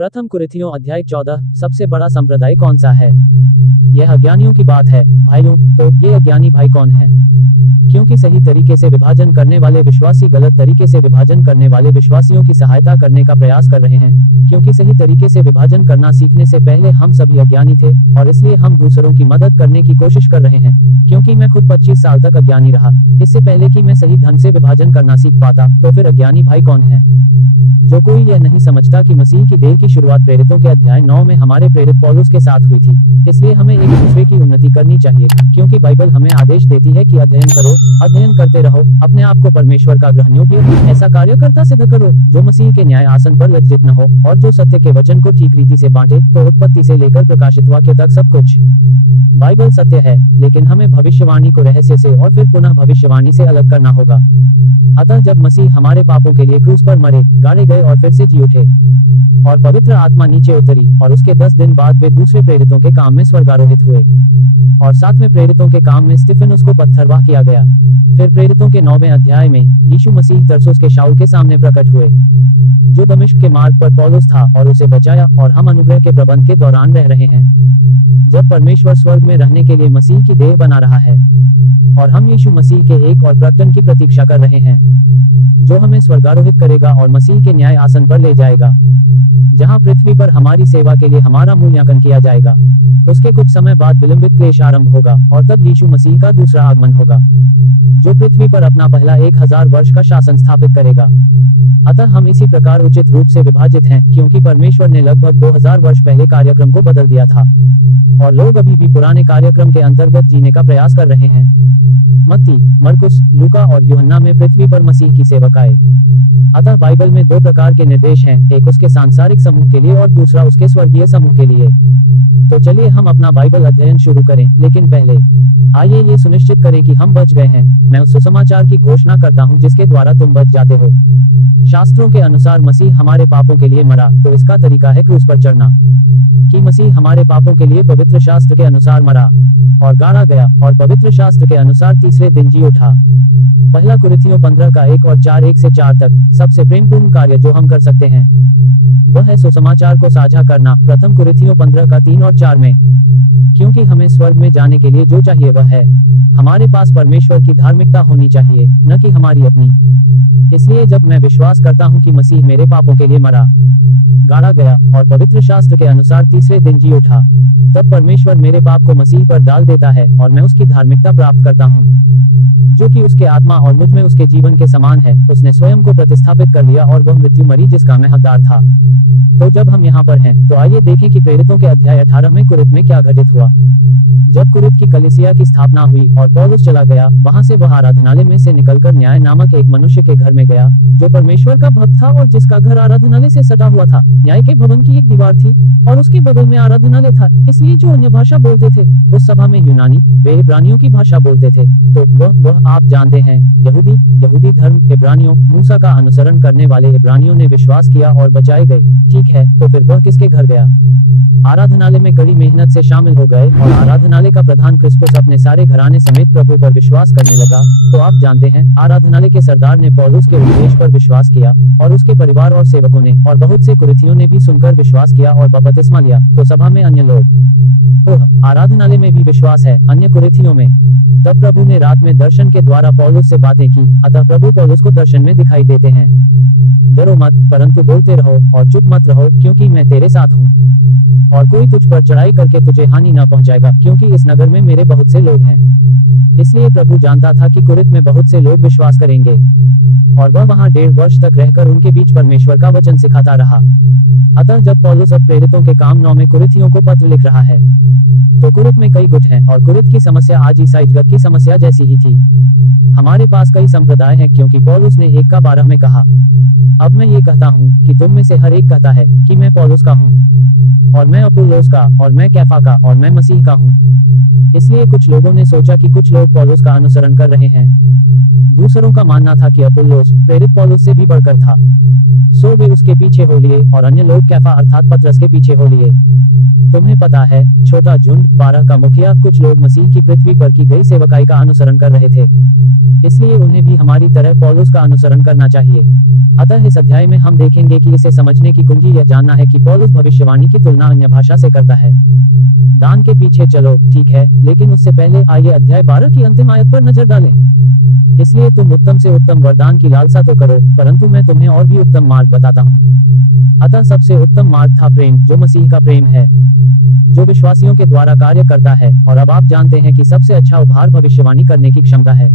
प्रथम कुरिन्थियों अध्याय 14। सबसे बड़ा संप्रदाय कौन सा है? यह अज्ञानियों की बात है, भाइयों। तो ये अज्ञानी भाई कौन है? क्योंकि सही तरीके से विभाजन करने वाले विश्वासी गलत तरीके से विभाजन करने वाले विश्वासियों की सहायता करने का प्रयास कर रहे हैं। क्योंकि सही तरीके से विभाजन करना सीखने से पहले हम सभी अज्ञानी थे, और इसलिए हम दूसरों की मदद करने की कोशिश कर रहे हैं। क्योंकि मैं खुद 25 साल तक अज्ञानी रहा, इससे पहले कि मैं सही ढंग से विभाजन करना सीख पाता। तो फिर अज्ञानी भाई कौन है? जो कोई यह नहीं समझता कि मसीह की देह की शुरुआत प्रेरितों के अध्याय 9 में हमारे प्रेरित पौलुस के साथ हुई थी। इसलिए हमें एक दूसरे की उन्नति करनी चाहिए, क्योंकि बाइबल हमें आदेश देती है कि अध्ययन करो, अध्ययन करते रहो, अपने आप को परमेश्वर का ग्रहण योग्य ऐसा कार्यकर्ता सिद्ध करो, जो मसीह के न्याय आसन पर लज्जित न हो, और जो सत्य के वचन को ठीक रीति से बांटे। तो उत्पत्ति से लेकर प्रकाशित वाक्य तक सब कुछ बाइबल सत्य है, लेकिन हमें भविष्यवाणी को रहस्य से और फिर पुनः भविष्यवाणी से अलग करना होगा। अतः जब मसीह हमारे पापों के लिए क्रूस पर मरे, गाड़े गए और फिर से जी उठे, और पवित्र आत्मा नीचे उतरी, और उसके 10 दिन बाद वे दूसरे प्रेरितों के काम में स्वर्गारोहित हुए, और 7वें प्रेरितों के काम में स्तिफनुस को पत्थरवाह किया गया। फिर प्रेरितों के 9वें अध्याय में यीशु मसीह तरसुस के शाऊल के सामने प्रकट हुए, जो दमिश्क के मार्ग पर पौलुस था, और उसे बचाया, और हम अनुग्रह के प्रबंध के दौरान रह रहे हैं, जब परमेश्वर स्वर्ग में रहने के लिए मसीह की देह बना रहा है, और हम यीशु मसीह के एक और प्रकटन की प्रतीक्षा कर रहे हैं, जो हमें स्वर्गारोहित करेगा और मसीह के न्याय आसन पर ले जाएगा, जहां पृथ्वी पर हमारी सेवा के लिए हमारा मूल्यांकन किया जाएगा। उसके कुछ समय बाद विलंबित क्लेश आरंभ होगा, और तब यीशु मसीह का दूसरा आगमन होगा, जो पृथ्वी पर अपना पहला 1000 वर्ष का शासन स्थापित करेगा। अतः हम इसी प्रकार उचित रूप से विभाजित हैं, क्योंकि परमेश्वर ने लगभग 2000 वर्ष पहले कार्यक्रम को बदल दिया था, और लोग अभी भी पुराने कार्यक्रम के अंतर्गत जीने का प्रयास कर रहे हैं। मत्ती, मरकुस, लूका और यूहन्ना में पृथ्वी पर मसीह की सेवकाई। अतः बाइबल में 2 प्रकार के निर्देश हैं, एक उसके सांसारिक समूह के लिए और दूसरा उसके स्वर्गीय समूह के लिए। तो चलिए हम अपना बाइबल अध्ययन शुरू करें, लेकिन पहले आइए ये सुनिश्चित करें कि हम बच गए हैं। मैं उस सुसमाचार की घोषणा करता हूं जिसके द्वारा तुम बच जाते हो। शास्त्रों के अनुसार मसीह हमारे पापों के लिए मरा, तो इसका तरीका है क्रूस पर चढ़ना। कि मसीह हमारे पापों के लिए पवित्र शास्त्र के अनुसार मरा और गाड़ा गया, और पवित्र शास्त्र के अनुसार तीसरे दिन जी उठा। पहला कुरिन्थियों 15 का 1 और 4, 1 से 4 तक। सबसे प्रेमपूर्ण कार्य जो हम कर सकते हैं वह है सुसमाचार को साझा करना। प्रथम कुरिन्थियों 15 का 3 और 4 में। क्योंकि हमें स्वर्ग में जाने के लिए जो चाहिए वह है, हमारे पास परमेश्वर की धार्मिकता होनी चाहिए, न कि हमारी अपनी। इसलिए जब मैं विश्वास करता हूं कि मसीह मेरे पापों के लिए मरा, गाड़ा गया और पवित्र शास्त्र के अनुसार तीसरे दिन जी उठा, तब परमेश्वर मेरे पाप को मसीह पर डाल देता है, और मैं उसकी धार्मिकता प्राप्त करता हूं, जो कि उसके आत्मा और मुझ में उसके जीवन के समान है। उसने स्वयं को प्रतिस्थापित कर लिया, और वह मृत्यु मरी जिसका मैं हकदार था। तो जब हम यहाँ पर हैं, तो आइए देखें कि प्रेरितों के अध्याय 18 में कुरिन्थ में क्या घटित हुआ। जब कुरिन्थ की कलीसिया की स्थापना हुई और पौलुस चला गया, वहां से वह आराधनालय में से निकलकर न्याय नामक एक मनुष्य के घर में गया, जो परमेश्वर का भक्त था और जिसका घर आराधनालय से सटा हुआ था। न्याय के भवन की एक दीवार थी, और उसके बगल में आराधनालय था। इसलिए जो अन्य भाषा बोलते थे उस सभा में यूनानी, वे इब्रानियों की भाषा बोलते थे। तो वह आप जानते हैं, यहूदी धर्म, इब्रानियों, मूसा का अनुसरण करने वाले इब्रानियों ने विश्वास किया और बचाए गए। ठीक है, तो फिर वह किसके घर गया? आराधनालय में कड़ी मेहनत से शामिल हो गए, और आराधनालय का प्रधान क्रिस्पुस अपने सारे घराने समेत प्रभु पर विश्वास करने लगा। तो आप जानते हैं, आराधनालय के सरदार ने पौलुस के उपदेश पर विश्वास किया, और उसके परिवार और सेवकों ने और बहुत से कुरिन्थियों ने भी सुनकर विश्वास किया और बपतिस्मा लिया। तो सभा में अन्य लोग, आराधनालय में भी विश्वास है, अन्य कुरिन्थियों में। तब प्रभु ने रात में दर्शन के द्वारा पौलुस से बातें की। अतः प्रभु पौलुस को दर्शन में दिखाई देते हैं। डरो मत, परंतु बोलते रहो और चुप मत रहो, क्योंकि मैं तेरे साथ हूँ, और कोई तुझ पर चढ़ाई करके तुझे हानि न पहुंचाएगा, क्योंकि इस नगर में मेरे बहुत से लोग हैं। इसलिए प्रभु जानता था कि कुरिन्थ में बहुत से लोग विश्वास करेंगे, और वह वहां 1.5 वर्ष तक रहकर उनके बीच परमेश्वर का वचन सिखाता रहा। अतः जब पौलुस अब प्रेरितों के काम 9 में कुरिन्थियों को पत्र लिख रहा है, तो कुरिन्थ में कई गुट हैं, और कुरिन्थ की समस्या आज ईसाई जगत की समस्या जैसी ही थी। हमारे पास कई संप्रदाय हैं, क्योंकि पौलुस ने 1 का 12 में कहा, अब मैं ये कहता हूँ कि तुम में से हर एक कहता है कि मैं पौलुस का हूँ, और मैं अपुल्लोस का, और मैं कैफा का, और मैं मसीह का हूँ। इसलिए कुछ लोगों ने सोचा कि कुछ लोग पौलुस का अनुसरण कर रहे हैं। दूसरों का मानना था कि अपुल्लोस प्रेरित पौलुस से भी बढ़कर था, सो वे उसके पीछे हो लिए, और अन्य लोग कैफा अर्थात पतरस के पीछे हो लिए। तुम्हें पता है, छोटा झुंड 12 का मुखिया, कुछ लोग मसीह की पृथ्वी पर की गई सेवकाई का अनुसरण कर रहे थे, इसलिए उन्हें भी हमारी तरह पौलुस का अनुसरण करना चाहिए। अतः इस अध्याय में हम देखेंगे कि इसे समझने की कुंजी मुझे यह जानना है कि पौलुस भविष्यवाणी की तुलना अन्य भाषा से करता है। दान के पीछे चलो, ठीक है, लेकिन उससे पहले आइए अध्याय 12 की अंतिम आयत पर नजर डालें। इसलिए तुम उत्तम से उत्तम वरदान की लालसा तो करो, परंतु मैं तुम्हें और भी उत्तम मार्ग बताता हूँ। अतः सबसे उत्तम मार्ग था प्रेम, जो मसीह का प्रेम है, जो विश्वासियों के द्वारा कार्य करता है। और अब आप जानते हैं कि सबसे अच्छा उपहार भविष्यवाणी करने की क्षमता है।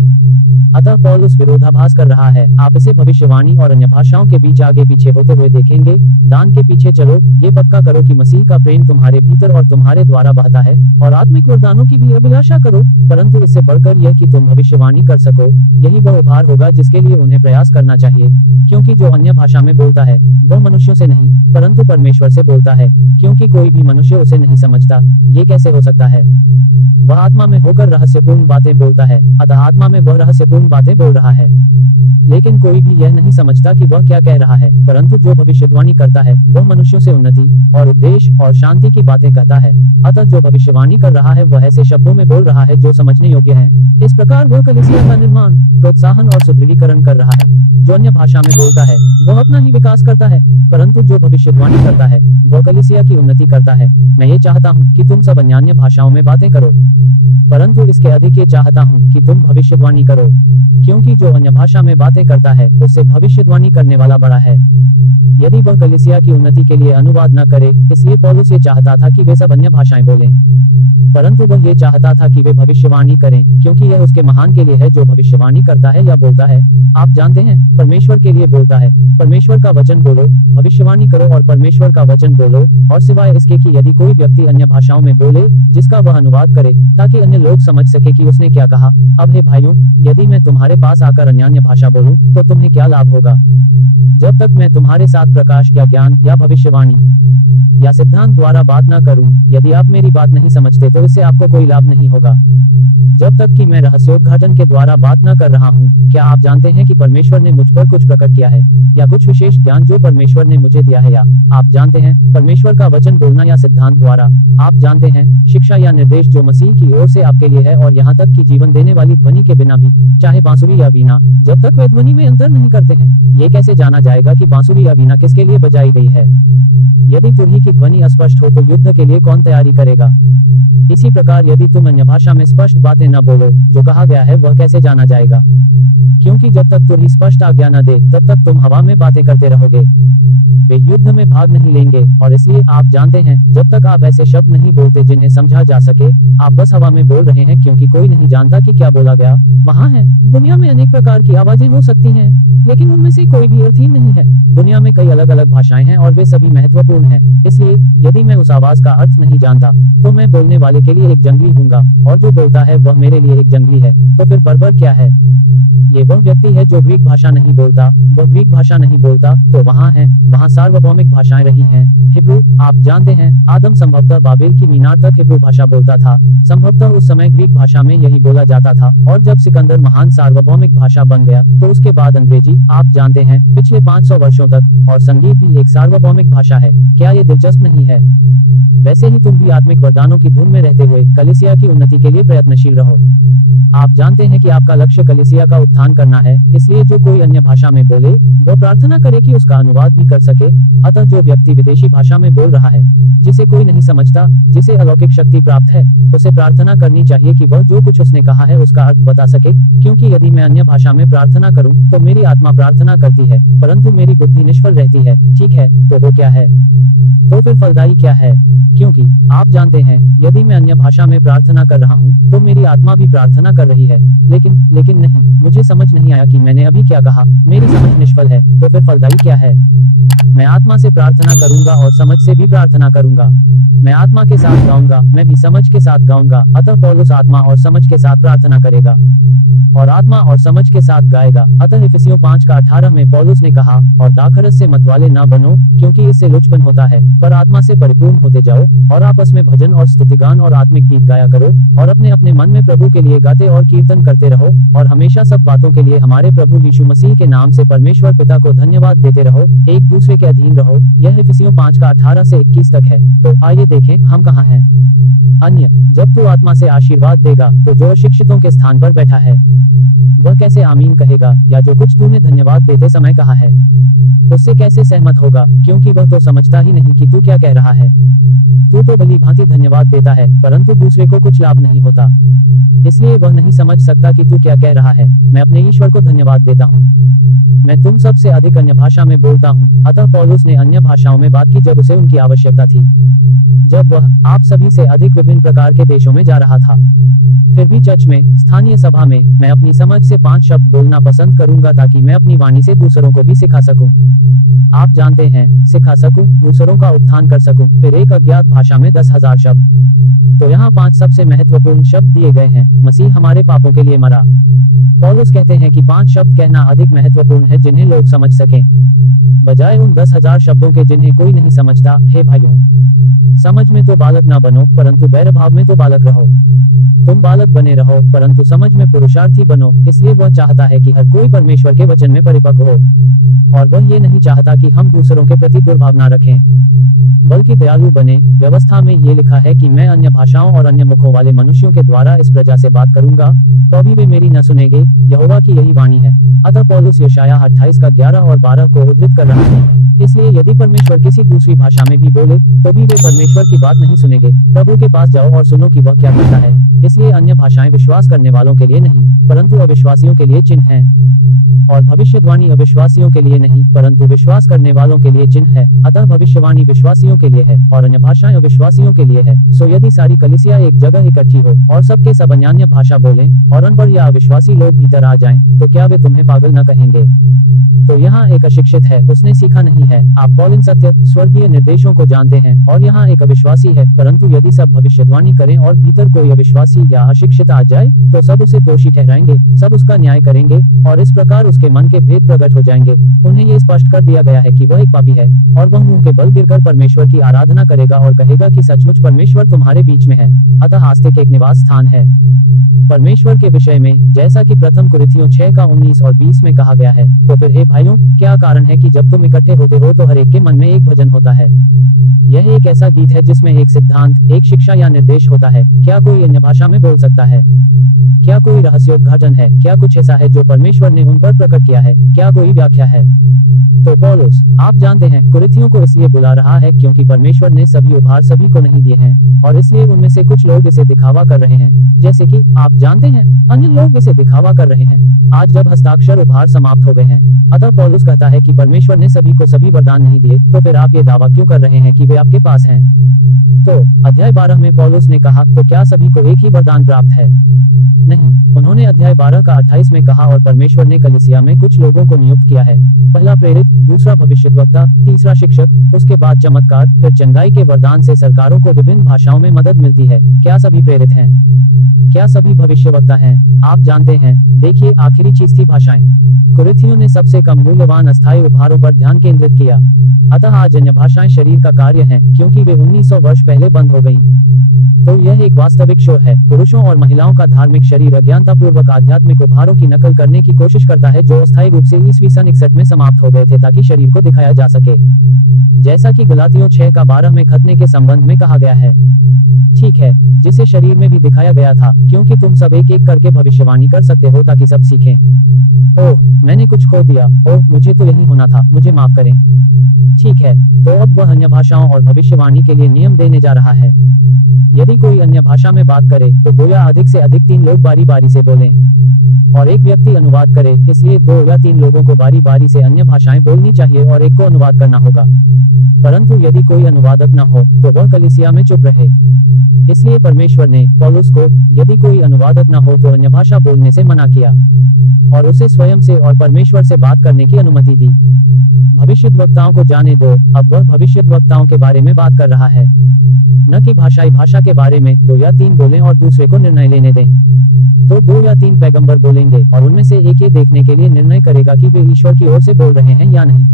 अतः पौलुस विरोधाभास कर रहा है। आप इसे भविष्यवाणी और अन्य भाषाओं के बीच आगे पीछे होते हुए देखेंगे। दान के पीछे चलो, ये पक्का करो कि मसीह का प्रेम तुम्हारे भीतर और तुम्हारे द्वारा बहता है, और आत्मिक वरदानों की भी अभिलाषा करो, परंतु इससे बढ़कर यह कि तुम भविष्यवाणी कर सको। यही वह उपहार होगा जिसके लिए उन्हें प्रयास करना चाहिए, क्योंकि जो अन्य भाषा में बोलता है वह मनुष्यों से नहीं परंतु परमेश्वर से बोलता है, क्योंकि कोई भी मनुष्य उसे नहीं समझता। ये कैसे हो सकता है? वह आत्मा में होकर रहस्यपूर्ण बातें बोलता है, अतः आत्मा में वह रहस्यपूर्ण बातें बोल रहा है, लेकिन कोई भी यह नहीं समझता कि वह क्या कह रहा है। परंतु जो भविष्यवाणी करता है वह मनुष्यों से उन्नति और उद्देश्य और शांति की बातें कहता है। अतः जो भविष्यवाणी कर रहा है वह ऐसे शब्दों में बोल रहा है जो समझने योग्य है। इस प्रकार वह कलीसिया का निर्माण, प्रोत्साहन और सुदृढ़ीकरण कर रहा है। जो अन्य भाषा में बोलता है वह अपना ही विकास करता है, परंतु जो भविष्यवाणी करता है वह कलीसिया की उन्नति करता है। मैं ये चाहता हूँ कि तुम सब अन्य भाषाओं में बातें करो, परंतु इसके अधिक ये चाहता हूँ कि तुम भविष्यवाणी करो, क्योंकि जो अन्य भाषा में बातें करता है उससे भविष्यवाणी करने वाला बड़ा है, यदि वह कलीसिया की उन्नति के लिए अनुवाद न करे। इसलिए पौलुस ये चाहता था कि वे सब अन्य भाषाएं बोलें, परंतु वह ये चाहता था कि वे भविष्यवाणी करें, क्योंकि यह उसके महान के लिए है जो भविष्यवाणी करता है या बोलता है। आप जानते हैं, परमेश्वर के लिए बोलता है। परमेश्वर का वचन बोलो, भविष्यवाणी करो और परमेश्वर का वचन बोलो, और सिवाय इसके कि यदि कोई व्यक्ति अन्य भाषाओं में बोले जिसका वह अनुवाद करे ताकि अन्य लोग समझ सके कि उसने क्या कहा। अब हे भाइयों, यदि मैं तुम्हारे पास आकर अन्य भाषा बोलूं तो तुम्हें क्या लाभ होगा? जब तक मैं तुम्हारे साथ प्रकाश या ज्ञान या भविष्यवाणी या सिद्धांत द्वारा बात न करूं, यदि आप मेरी बात नहीं समझते तो इससे आपको कोई लाभ नहीं होगा। जब तक कि मैं रहस्योद्घाटन के द्वारा बात न कर रहा हूं, क्या आप जानते हैं कि परमेश्वर ने मुझ पर कुछ प्रकट किया है, या कुछ विशेष ज्ञान जो परमेश्वर ने मुझे दिया है, या आप जानते हैं परमेश्वर का वचन बोलना या सिद्धांत द्वारा, आप जानते हैं शिक्षा या निर्देश जो मसीह की ओर से आपके लिए है, और यहाँ तक कि जीवन देने वाली ध्वनि के बिना भी, चाहे बांसुरी या वीणा, जब तक वे ध्वनि में अंतर नहीं करते हैं। ये कैसे जाना जाएगा कि बांसुरी या वीणा किसके लिए बजाई गई है? यदि तुरही की ध्वनि अस्पष्ट हो तो युद्ध के लिए कौन तैयारी करेगा? इसी प्रकार यदि तुम अन्य भाषा में स्पष्ट बातें न बोलो जो कहा गया है, वह कैसे जाना जाएगा? क्योंकि जब तक तुरही स्पष्ट आज्ञा न दे तब तक तुम हवा में बातें करते रहोगे। वे युद्ध में भाग नहीं लेंगे, और इसलिए आप जानते हैं, जब तक आप ऐसे शब्द नहीं बोलते जिन्हें समझा जा सके, आप बस हवा में बोल रहे हैं, क्योंकि कोई नहीं जानता कि क्या बोला गया। वहाँ है, दुनिया में अनेक प्रकार की आवाजें हो सकती हैं, लेकिन उनमें से कोई भी अर्थहीन नहीं है। दुनिया में कई अलग अलग भाषाएं हैं और वे सभी महत्वपूर्ण हैं। इसलिए यदि मैं उस आवाज का अर्थ नहीं जानता तो मैं बोलने वाले के लिए एक जंगली हूँगा, और जो बोलता है वह मेरे लिए एक जंगली है। तो फिर बर्बर क्या है? ये वह व्यक्ति है जो ग्रीक भाषा नहीं बोलता, वह ग्रीक भाषा नहीं बोलता। तो वहाँ है, वहाँ सार्वभौमिक भाषाएं रही हैं। हिब्रू, आप जानते हैं, आदम संभवतः बाबेल की मीनार तक हिब्रू भाषा बोलता था। संभवतः उस समय ग्रीक भाषा में यही बोला जाता था, और जब सिकंदर महान सार्वभौमिक भाषा बन गया तो उसके बाद अंग्रेजी, आप जानते हैं, पिछले 500 वर्षों तक। और संगीत भी एक सार्वभौमिक भाषा है। क्या ये दिलचस्प नहीं है? वैसे ही तुम भी आत्मिक वरदानों की धुन में रहते हुए कलीसिया की उन्नति के लिए प्रयत्नशील रहो। आप जानते हैं कि आपका लक्ष्य कलीसिया का उत्थान करना है, इसलिए जो कोई अन्य भाषा में बोले वो प्रार्थना करे कि उसका अनुवाद भी कर सके। अतः जो व्यक्ति विदेशी भाषा में बोल रहा है जिसे कोई नहीं समझता, जिसे अलौकिक शक्ति प्राप्त है, उसे प्रार्थना करनी चाहिए कि वह जो कुछ उसने कहा है उसका अर्थ बता सके, क्योंकि यदि मैं अन्य भाषा में प्रार्थना करूं तो मेरी आत्मा प्रार्थना करती है परंतु मेरी बुद्धि निष्फल रहती है। ठीक है, तो वो क्या है? तो फिर फलदायी क्या है? क्योंकि आप जानते हैं, यदि मैं अन्य भाषा में प्रार्थना कर रहा हूँ तो मेरी आत्मा भी प्रार्थना कर रही है, लेकिन नहीं, मुझे समझ नहीं आया कि मैंने अभी क्या कहा। मेरी समझ निष्फल है। तो फिर फलदायी क्या है? मैं आत्मा से प्रार्थना करूंगा और समझ से भी प्रार्थना करूंगा। मैं आत्मा के साथ गाऊंगा, मैं भी समझ के साथ गाऊंगा। अतः पौलुस आत्मा और समझ के साथ प्रार्थना करेगा और आत्मा और समझ के साथ गाएगा। अतः इफिसियों 5:18 में पौलुस ने कहा, और दाखरस से मतवाले न बनो, क्योंकि इससे लुचपन होता है, पर आत्मा से परिपूर्ण होते जाओ, और आपस में भजन और स्तुतिगान और आत्मिक गीत गाया करो, और अपने अपने मन में प्रभु के लिए गाते और कीर्तन करते रहो, और हमेशा सब बातों के लिए हमारे प्रभु यीशु मसीह के नाम से परमेश्वर पिता को धन्यवाद देते रहो, एक दूसरे के अधीन रहो। यह इफिसियों 5:18 से 21 तक है। तो आइए देखें हम कहाँ हैं। अन्य, जब तू आत्मा से आशीर्वाद देगा तो जो शिक्षितों के स्थान पर बैठा है वह कैसे आमीन कहेगा, या जो कुछ तूने धन्यवाद देते समय कहा है उससे कैसे सहमत होगा? होगा, क्योंकि वह तो समझता ही नहीं कि तू क्या कह रहा है। तू तो भली भांति धन्यवाद देता है, परंतु दूसरे को कुछ लाभ नहीं होता। इसलिए वह नहीं समझ सकता कि तू क्या कह रहा है। मैं अपने ईश्वर को धन्यवाद देता हूँ। मैं तुम सब से अधिक अन्य भाषा में बोलता हूँ। अतः पौलुस ने अन्य भाषाओं में बात की जब उसे उनकी आवश्यकता थी, जब वह आप सभी से अधिक विभिन्न प्रकार के देशों में जा रहा था। फिर भी चर्च में, स्थानीय सभा में, मैं अपनी समझ से 5 शब्द बोलना पसंद करूंगा ताकि मैं अपनी वाणी से दूसरों को भी सिखा सकूं। आप जानते हैं, सिखा सकूं, दूसरों का उत्थान कर सकूं, फिर एक अज्ञात भाषा में 10,000 शब्द। तो यहाँ 5 सबसे महत्वपूर्ण शब्द दिए गए हैं। मसीह हमारे पापों के लिए मरा। पौलुस कहते हैं कि 5 शब्द कहना अधिक महत्वपूर्ण है जिन्हें लोग समझ सकें, बजाय उन 10,000 शब्दों के जिन्हें कोई नहीं समझता। हे भाइयों, समझ में तो बालक ना बनो, परंतु बैरभाव में तो बालक रहो। तुम बालक बने रहो, परंतु समझ में पुरुषार्थी बनो। इसलिए वह चाहता है कि हर कोई परमेश्वर के वचन में परिपक्व हो, और वह ये नहीं चाहता कि हम दूसरों के प्रति दुर्भावना रखें, बल्कि दयालु बने। व्यवस्था में ये लिखा है कि मैं अन्य भाषाओं और अन्य मुखों वाले मनुष्यों के द्वारा इस प्रजा से बात करूंगा, तो भी वे मेरी न सुनेंगे। यहोवा की यही वाणी है। अतः पौलुस यशायाह 28 का 11 और 12 को उद्धृत कर रहा है। इसलिए यदि परमेश्वर किसी दूसरी भाषा में भी बोले, तो भी वे परमेश्वर की बात नहीं सुनेंगे। प्रभु के पास जाओ और सुनो कि वह क्या कहता है। इसलिए अन्य भाषाएं विश्वास करने वालों के लिए नहीं, परंतु अविश्वासियों के लिए चिन्ह हैं, और भविष्यवाणी अविश्वासियों के लिए नहीं, परंतु विश्वास करने वालों के लिए चिन्ह है। अतः भविष्यवाणी विश्वासियों के लिए है और अन्य भाषाएं अविश्वासियों के लिए है। सो यदि सारी कलीसिया एक जगह इकट्ठी हो और सबके सब अन्य भाषा बोलें और अनपढ़ या अविश्वासी लोग भीतर आ जाएं, तो क्या वे तुम्हें पागल न कहेंगे? तो यहाँ एक अशिक्षित है, उसने सीखा नहीं है। आप पौलिन सत्य स्वर्गीय निर्देशों को जानते हैं, और यहाँ एक अविश्वासी है। परंतु यदि सब भविष्यवाणी करें और भीतर कोई अविश्वासी या अशिक्षित आ जाए, तो सब उसे दोषी ठहराएंगे, सब उसका न्याय करेंगे, और इस प्रकार उसके मन के भेद प्रकट हो जाएंगे। उन्हें ये स्पष्ट कर दिया गया है कि वह एक पापी है, और वह मुंह के बल गिरकर परमेश्वर की आराधना करेगा और कहेगा कि सचमुच परमेश्वर तुम्हारे बीच में है। अतः आस्तिक एक निवास स्थान है परमेश्वर के विषय में, जैसा कि प्रथम कुरिन्थियों 6 का 19 और 20 में कहा गया है। तो फिर हे भाइयों, क्या कारण है कि जब तुम इकट्ठे होते हो तो हर एक के मन में एक भजन होता है? यह एक ऐसा गीत है जिसमें एक सिद्धांत, एक शिक्षा या निर्देश होता है। क्या कोई अन्य भाषा में बोल सकता है? क्या कोई रहस्योद्घाटन है? क्या कुछ ऐसा है जो परमेश्वर ने उन पर प्रकट किया है? क्या कोई व्याख्या है? तो पौलुस, आप जानते हैं, कुरिन्थियों को इसलिए बुला रहा है क्योंकि परमेश्वर ने सभी उपहार सभी को नहीं दिए हैं, और इसलिए उनमें से कुछ लोग इसे दिखावा कर रहे हैं, जैसे कि आप जानते हैं, अन्य लोग इसे दिखावा कर रहे हैं आज जब हस्ताक्षर उपहार समाप्त हो गए हैं। अतः पौलुस कहता है कि परमेश्वर ने सभी को सभी वरदान नहीं दिए, तो फिर आप ये दावा क्यों कर रहे हैं कि वे आपके पास हैं? तो अध्याय 12 में पौलुस ने कहा, तो क्या सभी को एक ही वरदान प्राप्त है? नहीं, उन्होंने अध्याय 12 का 28 में कहा, और परमेश्वर ने कलीसिया में कुछ लोगों को नियुक्त किया है, पहला प्रेरित, दूसरा भविष्यद्वक्ता, तीसरा शिक्षक, उसके बाद चमत्कार, फिर चंगाई के वरदान से सरकारों को विभिन्न भाषाओं में मदद मिलती है। क्या सभी प्रेरित हैं? क्या सभी भविष्यवक्ता हैं? आप जानते हैं, देखिए, आखिरी चीज थी भाषाएं। कुरिन्थियों ने सबसे कम मूल्यवान अस्थायी उपहारों पर ध्यान केंद्रित किया। अतः आज अन्य भाषाएं शरीर का कार्य हैं, क्योंकि वे 1900 वर्ष पहले बंद हो गईं। तो यह एक वास्तविक शो है। पुरुषों और महिलाओं का धार्मिक शरीर अज्ञानतापूर्वक आध्यात्मिक उपहारों की नकल करने की कोशिश करता है, जो अस्थायी रूप से ईस्वी सन 61 में समाप्त हो गए थे, ताकि शरीर को दिखाया जा सके, जैसा कि गलातियों 6 का 12 में खतने के संबंध में कहा गया है। ठीक है, जिसे शरीर में भी दिखाया गया था, क्योंकि तुम सब एक एक करके भविष्यवाणी कर सकते हो ताकि सब सीखें। ओह, मैंने कुछ खो दिया। ओह, मुझे तो यही होना था, मुझे माफ करें। ठीक है, तो अब वह अन्य भाषाओं और भविष्यवाणी के लिए नियम देने जा रहा है। यदि कोई अन्य भाषा में बात करे, तो 2 या अधिक से अधिक 3 लोग बारी बारी से बोलें, और एक व्यक्ति अनुवाद करे। इसलिए 2 या 3 लोगों को बारी बारी से अन्य भाषाएं बोलनी चाहिए और एक को अनुवाद करना होगा। परंतु यदि कोई अनुवादक न हो, तो वह कलीसिया में चुप रहे। इसलिए परमेश्वर ने पौलुस को, यदि कोई अनुवादक न हो तो अन्य भाषा बोलने से मना किया, और उसे स्वयं से और परमेश्वर से बात करने की अनुमति दी। भविष्यद्वक्ताओं को जाने दो, अब वह भविष्यद्वक्ताओं के बारे में बात कर रहा है, न कि भाषाई भाषा के बारे में। 2 या 3 बोलें और दूसरे को निर्णय लेने दें। तो 2 या 3 पैगंबर बोलेंगे, और उनमें से एक ये देखने के लिए निर्णय करेगा कि वे ईश्वर की ओर से बोल रहे हैं या नहीं।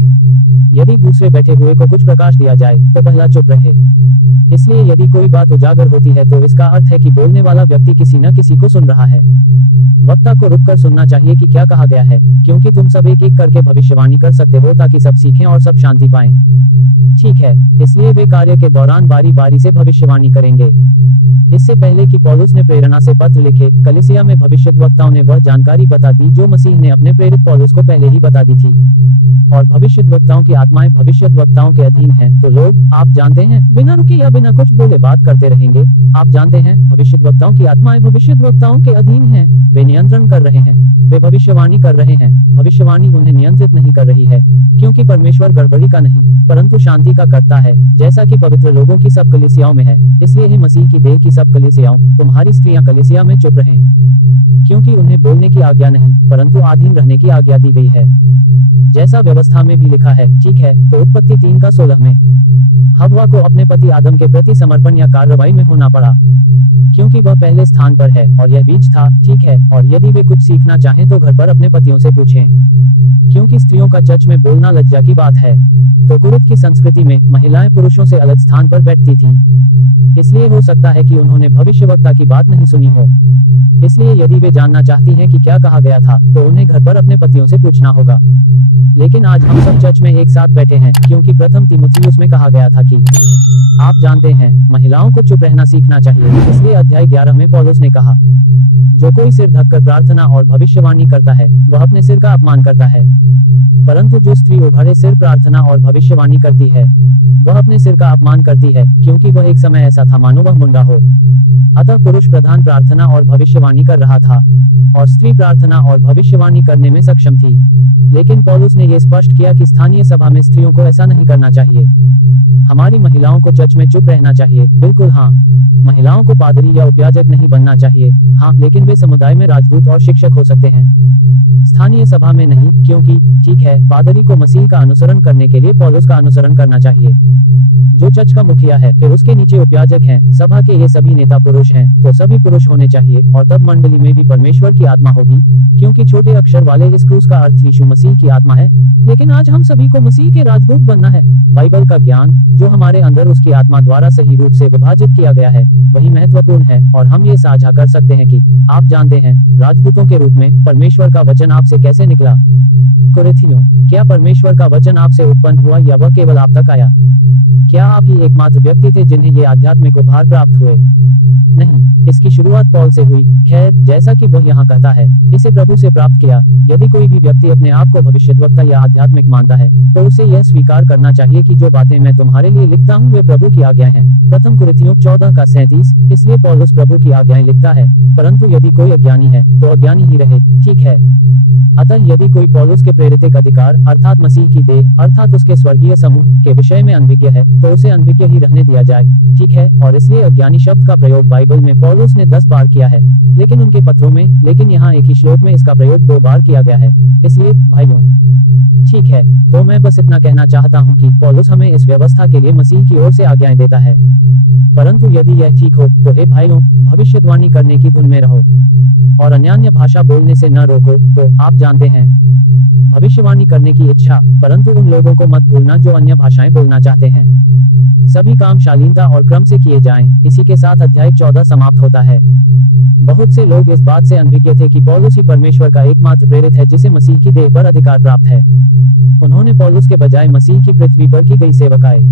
यदि दूसरे बैठे हुए को कुछ प्रकाश दिया जाए, तो पहला चुप रहे। इसलिए यदि कोई बात उजागर होती है, तो इसका अर्थ है कि बोलने वाला व्यक्ति किसी न किसी को सुन रहा है। वक्ता को रुककर सुनना चाहिए कि क्या कहा गया है, क्योंकि तुम सब एक एक करके भविष्यवाणी कर सकते हो ताकि सब सीखें और सब शांति पाएं। ठीक है, इसलिए वे कार्य के दौरान बारी बारी से भविष्यवाणी करेंगे। इससे पहले कि पौलुस ने प्रेरणा से पत्र लिखे, कलीसिया में भविष्यद्वक्ताओं ने वह जानकारी बता दी जो मसीह ने अपने प्रेरित पौलुस को पहले ही बता दी थी। और भविष्यद्वक्ताओं की की आत्माएं भविष्यद्वक्ताओं के अधीन हैं, तो लोग, आप जानते हैं, बिना रुके या बिना कुछ बोले बात करते रहेंगे। आप जानते हैं, भविष्यद्वक्ताओं की आत्माएं भविष्यद्वक्ताओं के अधीन हैं। वे नियंत्रण कर रहे हैं, वे भविष्यवाणी कर रहे हैं। भविष्यवाणी उन्हें नियंत्रित नहीं कर रही है, क्योंकि परमेश्वर गड़बड़ी का नहीं, परंतु शांति का करता है, जैसा कि पवित्र लोगों की सब कलीसियाओं में है। इसलिए हे मसीह की देह की सब कलीसियाओं, तुम्हारी स्त्रियां कलीसिया में चुप रहें, क्योंकि उन्हें बोलने की आज्ञा नहीं, परंतु अधीन रहने की आज्ञा दी गई है, जैसा व्यवस्था में भी लिखा है। ठीक है, तो उत्पत्ति 3:16 में हव्वा को अपने पति आदम के प्रति समर्पण या कार्रवाई में होना पड़ा, क्योंकि वह पहले स्थान पर है और यह बीच था। ठीक है, और यदि वे कुछ सीखना चाहें तो घर पर अपने पतियों से पूछें, क्योंकि स्त्रियों का चर्च में बोलना लज्जा की बात है। तो कुरुत की संस्कृति में महिलाएं पुरुषों से अलग स्थान पर बैठती थीं, इसलिए हो सकता है कि उन्होंने भविष्यवक्ता की बात नहीं सुनी हो। इसलिए यदि वे जानना चाहती हैं कि क्या कहा गया था, तो उन्हें घर पर अपने पतियों से पूछना होगा। लेकिन आज हम सब चर्च में एक साथ बैठे हैं, क्योंकि प्रथम तीमुथियुस में कहा गया था कि आप जानते हैं, महिलाओं को चुप रहना सीखना चाहिए। इसलिए अध्याय 11 में पौलुस ने कहा, जो कोई सिर ढककर प्रार्थना और भविष्यवाणी करता है, वह अपने सिर का अपमान करता है, परंतु जो स्त्री उघाड़े सिर प्रार्थना और भविष्यवाणी करती है, वह अपने सिर का अपमान करती है, क्योंकि वह एक समय ऐसा था मानो वह मुंडा हो। अतः पुरुष प्रधान प्रार्थना और भविष्यवाणी कर रहा था, और स्त्री प्रार्थना और भविष्यवाणी करने में सक्षम थी। लेकिन पौलुस ने यह स्पष्ट किया कि स्थानीय सभा में स्त्रियों को ऐसा नहीं करना चाहिए। हमारी महिलाओं को चर्च में चुप रहना चाहिए, बिल्कुल हाँ। महिलाओं को पादरी या उपयाजक नहीं बनना चाहिए, हाँ, लेकिन वे समुदाय में राजदूत और शिक्षक हो सकते हैं, स्थानीय सभा में नहीं, क्योंकि ठीक है, पादरी को मसीह का अनुसरण करने के लिए पौलुस का अनुसरण करना चाहिए, जो चर्च का मुखिया है। फिर उसके नीचे उपयाजक हैं, सभा के ये सभी नेता पुरुष हैं, तो सभी पुरुष होने चाहिए, और तब मंडली में भी परमेश्वर की आत्मा होगी, क्योंकि छोटे अक्षर वाले इस क्रूस का अर्थ यीशु मसीह की आत्मा है। लेकिन आज हम सभी को मसीह के राजदूत बनना है। बाइबल का ज्ञान, जो हमारे अंदर उसकी आत्मा द्वारा सही रूप से विभाजित किया गया है, वही महत्वपूर्ण है, और हम ये साझा कर सकते हैं कि आप जानते हैं, राजदूतों के रूप में परमेश्वर का वचन आपसे कैसे निकला। कुरिन्थियों, क्या परमेश्वर का वचन आपसे उत्पन्न हुआ या वह केवल आप तक आया? क्या आप ही एकमात्र व्यक्ति थे जिन्हें ये आध्यात्मिक उपहार प्राप्त हुए? नहीं, इसकी शुरुआत पौल से हुई। खैर, जैसा कि वह यहाँ कहता है, इसे प्रभु से प्राप्त किया। यदि कोई भी व्यक्ति अपने आप को भविष्यद्वक्ता या आध्यात्मिक मानता है, तो उसे यह स्वीकार करना चाहिए कि जो बातें मैं तुम्हारे लिए लिखता हूँ वे प्रभु की आज्ञाएं हैं। प्रथम कुरिन्थियों 14:37। इसलिए पौलुस प्रभु की आज्ञाएं लिखता है, परंतु यदि कोई अज्ञानी है तो अज्ञानी ही रहे। ठीक है, अतः यदि कोई पौलुस के प्रेरित अधिकार अर्थात मसीह की देह अर्थात उसके स्वर्गीय समूह के विषय में अनभिज्ञ है, तो उसे अनभिज्ञ ही रहने दिया जाए। ठीक है, और इसलिए अज्ञानी शब्द का प्रयोग बाइबल में पौलुस ने 10 बार किया है, लेकिन उनके पत्रों में, लेकिन यहाँ एक ही श्लोक में इसका प्रयोग 2 बार किया गया है। इसलिए भाइयों, ठीक है, तो मैं बस इतना कहना चाहता हूँ कि पौलुस हमें इस व्यवस्था के लिए मसीह की ओर से आज्ञाएं देता है, परंतु यदि यह ठीक हो तो हे भाइयों, भविष्यवाणी करने की धुन में रहो और अन्यान्य भाषा बोलने से न रोको। तो आप जानते हैं, भविष्यवाणी करने की इच्छा, परंतु उन लोगों को मत भूलना जो अन्य भाषाएं बोलना चाहते हैं। सभी काम शालीनता और क्रम से किए जाएं। इसी के साथ अध्याय 14 समाप्त होता है। बहुत से लोग इस बात से अनभिज्ञ थे कि पौलुस ही परमेश्वर का एकमात्र प्रेरित है जिसे मसीह की देह पर अधिकार प्राप्त है। उन्होंने पौलुस के बजाय मसीह की पृथ्वी पर की गई सेवकाई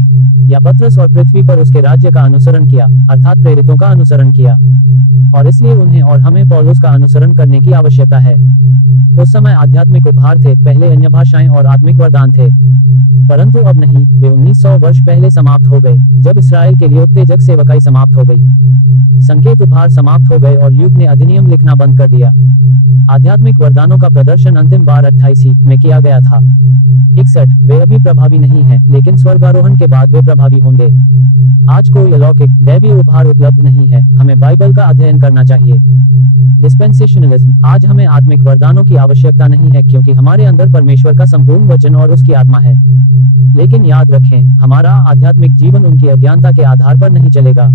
या पत्रस और पृथ्वी पर उसके राज्य का अनुसरण किया, अर्थात प्रेरितों का अनुसरण किया, और इसलिए उन्हें और हमें पौलुस का अनुसरण करने की आवश्यकता है। उस समय आध्यात्मिक उपहार थे, पहले अन्य भाषाएं और आत्मिक वरदान थे, परंतु अब नहीं। वे 1900 वर्ष पहले समाप्त हो गए, जब इसराइल के लिए उत्तेजक सेवकाई समाप्त हो गई, संकेत उपहार समाप्त हो गए और ल्यूक ने अधिनियम लिखना बंद कर दिया। आध्यात्मिक वरदानों का प्रदर्शन अंतिम बार 28 में किया गया था। 61 वे अभी प्रभावी नहीं हैं, लेकिन स्वर्गारोहण के बाद वे प्रभावी होंगे। आज कोई अलौकिक दैवीय उपहार उपलब्ध नहीं है, हमें बाइबल का अध्ययन करना चाहिए। डिस्पेंसेशनलिज्म, आज हमें आत्मिक वरदानों की आवश्यकता नहीं है, क्योंकि हमारे अंदर परमेश्वर का संपूर्ण वचन और उसकी आत्मा है। लेकिन याद रखें, हमारा आध्यात्मिक जीवन उनकी अज्ञानता के आधार पर नहीं चलेगा।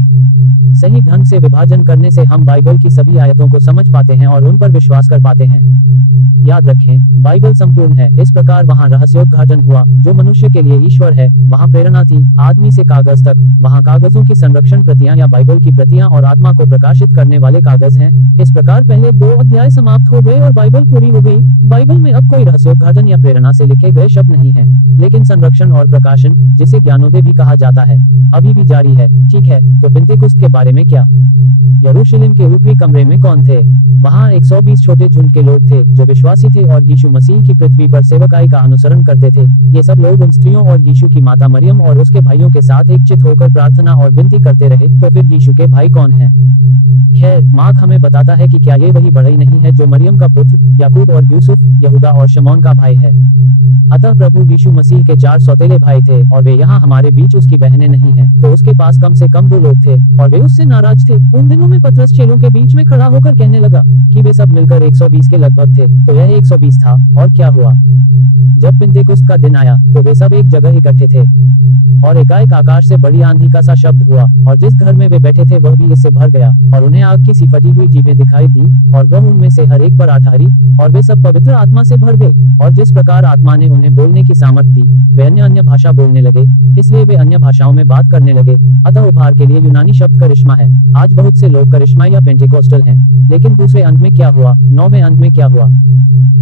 सही ढंग से विभाजन करने से हम बाइबल की सभी आयतों को समझ पाते हैं और उन पर विश्वास कर पाते हैं। याद रखें, बाइबल संपूर्ण है। इस प्रकार वहाँ रहस्योद्घाटन हुआ, जो मनुष्य के लिए ईश्वर है। वहाँ प्रेरणा थी, आदमी से कागज तक। वहाँ कागजों की संरक्षण प्रतियां या बाइबल की प्रतियां और आत्मा को प्रकाशित करने वाले कागज हैं। इस प्रकार पहले 2 अध्याय समाप्त हो गए और बाइबल पूरी हो गई। बाइबल में अब कोई रहस्योद्घाटन या प्रेरणा से लिखे गए शब्द नहीं है, लेकिन संरक्षण और प्रकाशन, जिसे ज्ञानोदय भी कहा जाता है, अभी भी जारी है। ठीक है, तो पिन्तेकुस्त के बारे में क्या? यरूशलेम के ऊपरी कमरे में कौन थे? वहाँ 120 छोटे झुंड के लोग थे जो विश्वासी थे और यीशु मसीह की पृथ्वी पर सेवकाई का अनुसरण करते थे। ये सब लोग उन स्त्रियों और यीशु की माता मरियम और उसके भाइयों के साथ एकचित होकर प्रार्थना और विनती करते रहे, तो फिर यीशु के भाई कौन हैं? खैर, मार्क हमें बताता है कि क्या ये वही बढ़ई नहीं है जो मरियम का पुत्र, याकूब और यूसुफ, यहूदा और शमौन का भाई है। अतः प्रभु यीशु मसीह के 4 सौतेले भाई थे, और वे यहाँ हमारे बीच उसकी बहनें नहीं हैं, तो उसके पास कम से कम 2 लोग थे, और वे उससे नाराज थे। उन दिनों में पतरस चेलों के बीच में खड़ा होकर कहने लगा कि वे सब मिलकर 120 के लगभग थे, तो यह 120 था। और क्या हुआ? जब पिन्तेकुस्त का दिन आया, तो वे सब एक जगह इकट्ठे थे, और एकाएक आकाश से बड़ी आंधी का सा शब्द हुआ, और जिस घर में वे बैठे थे वह भी इससे भर गया, और उन्हें आग की सी फटी हुई जीभें दिखाई दी, और वह उनमें से हर एक पर आ ठहरी, और वे सब पवित्र आत्मा से भर गए, और जिस प्रकार आत्मा ने उन्हें बोलने की सामर्थ दी, वे अन्य अन्य भाषा बोलने लगे, इसलिए वे अन्य भाषाओं में बात करने लगे। अतः उपहार के लिए यूनानी शब्द करिश्मा है। आज बहुत से लोग करिश्मा या पेंटेकोस्टल हैं, लेकिन दूसरे अंत में क्या हुआ? 9वें अंत में क्या हुआ?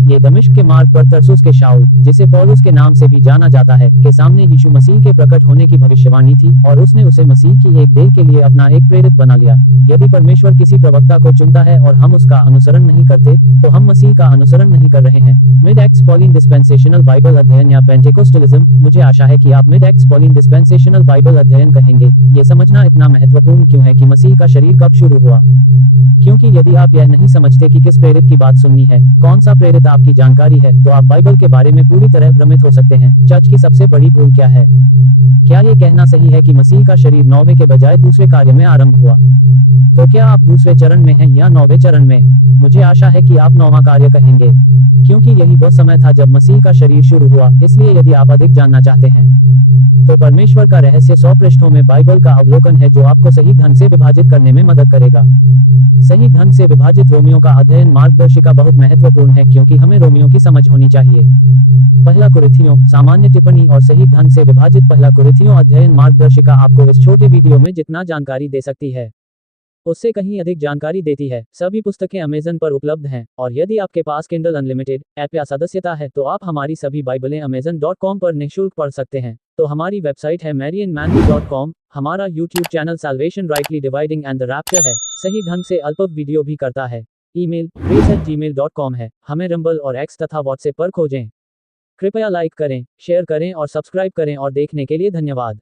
ये दमिश्क के मार्ग पर तरसुस के शाऊल, जिसे पौलुस के नाम से भी जाना जाता है, के सामने यीशु मसीह के प्रकट होने की भविष्यवाणी थी, और उसने उसे मसीह की एक देह के लिए अपना एक प्रेरित बना लिया। यदि परमेश्वर किसी प्रवक्ता को चुनता है और हम उसका अनुसरण नहीं करते, तो हम मसीह का अनुसरण नहीं कर रहे हैं। मिड एक्ट्स पॉलिन डिस्पेंसेशनल बाइबल अध्ययन या पेंटेकोस्टलिज्म। मुझे आशा है कि आप मिड एक्ट्स पॉलिन डिस्पेंसेशनल बाइबल अध्ययन कहेंगे। ये समझना इतना महत्वपूर्ण क्यों है कि मसीह का शरीर कब शुरू हुआ? क्योंकि यदि आप यह नहीं समझते कि किस प्रेरित की बात सुननी है, कौन सा प्रेरित आपकी जानकारी है, तो आप बाइबल के बारे में पूरी तरह भ्रमित हो सकते हैं। चर्च की सबसे बड़ी भूल क्या है? क्या ये कहना सही है कि मसीह का शरीर 9वें के बजाय दूसरे कार्य में आरंभ हुआ? तो क्या आप दूसरे चरण में हैं या 9वें चरण में? मुझे आशा है कि आप 9वां कार्य कहेंगे, क्योंकि यही वह समय था जब मसीह का शरीर शुरू हुआ। इसलिए यदि आप अधिक जानना चाहते हैं, तो परमेश्वर का रहस्य 100 पृष्ठों में बाइबल का अवलोकन है, जो आपको सही ढंग से विभाजित करने में मदद करेगा। सही ढंग से विभाजित रोमियो का अध्ययन मार्गदर्शिका बहुत महत्वपूर्ण है, क्योंकि हमें रोमियो की समझ होनी चाहिए। पहला कुरिन्थियों सामान्य टिप्पणी और सही ढंग से विभाजित पहला कुरिन्थियों अध्ययन मार्गदर्शिका आपको इस छोटे वीडियो में जितना जानकारी दे सकती है, उससे कहीं अधिक जानकारी देती है। सभी पुस्तकें अमेज़न पर उपलब्ध हैं, और यदि आपके पास किंडल अनलिमिटेड ऐप या सदस्यता है, तो आप हमारी सभी बाइबलें amazon.com पर निःशुल्क पढ़ सकते हैं। तो हमारी वेबसाइट है marianmanly.com। हमारा YouTube channel salvation rightly dividing and the rapture है, सही ढंग से अल्प वीडियो भी करता है। ईमेल grace@gmail.com है। हमें रंबल और एक्स तथा व्हाट्सएप पर खोजें। कृपया लाइक करें, शेयर करें और सब्सक्राइब करें, और देखने के लिए धन्यवाद।